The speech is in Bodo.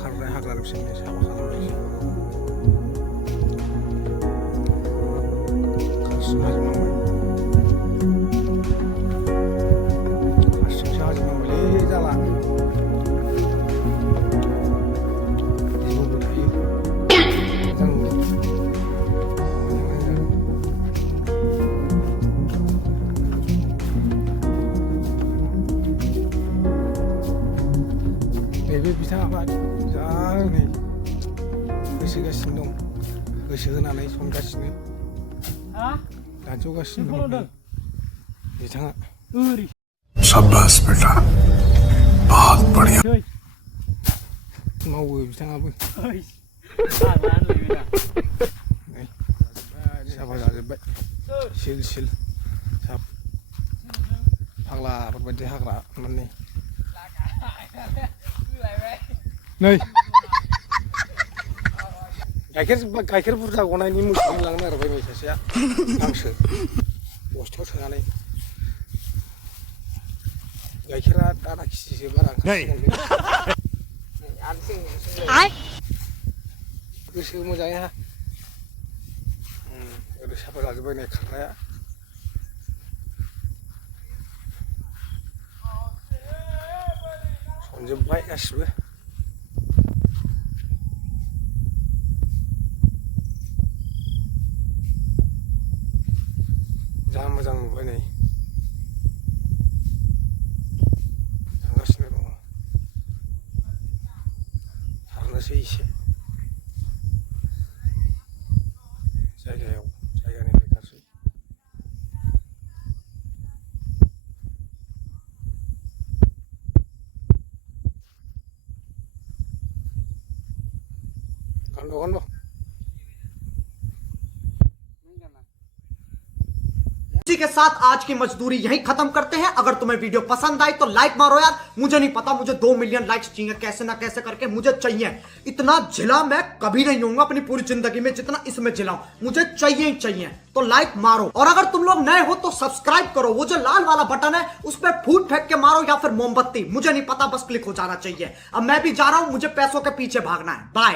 खारनाय हाग्रा बिसोरनि साफा खालामनायसो हारसिं हाजोबनांबाय हारसिंसो हाजोबनांबायलै जाला जिबौबो थायो मोजां नैबे बिथाङा जा नै होसोगासिनो दं गोसो होनानै संगासिनो दानस'गासिनो दं बिथाङा शाबाश बेटा बहुत बढ़िया मावो बिथाङाबो साफा जाजोब्बाय सिल सिल साफ फाग्लाफोरबायदि हाग्रा माने नै गाइखेर बुरजा गनायनि मोसौनि लांनो नागिरबाय सासेया गांसो बस्थायाव सोनानै गाइखेरा दाना खिजिसो बारा ओंखारसिगोन गोसो मोजाङै हा ओरै साफा जाजोब्बाय नै खारनाया सनजोब्बाय गासिबो जा मोजां नुबाय नै थांगासिनो दङ सारनोसै एसे जायगानिफ्राय खारसै गन्द' इसी के साथ आज की मजदूरी यहीं खत्म करते हैं। अगर तुम्हें वीडियो पसंद आई तो लाइक मारो यार। मुझे नहीं पता, मुझे 2 मिलियन लाइक्स चाहिए, कैसे ना कैसे करके मुझे चाहिए। इतना झिला मैं कभी नहीं होऊंगा अपनी पूरी जिंदगी में जितना इसमें झिलाऊं, मुझे चाहिए ही चाहिए। तो लाइक मारो और अगर तुम लोग नए हो तो सब्सक्राइब करो। वो जो लाल वाला बटन है उस पर फूट फेंक के मारो या फिर मोमबत्ती, मुझे नहीं पता, बस क्लिक हो जाना चाहिए। अब मैं भी जा रहा हूं, मुझे पैसों के पीछे भागना है। बाय।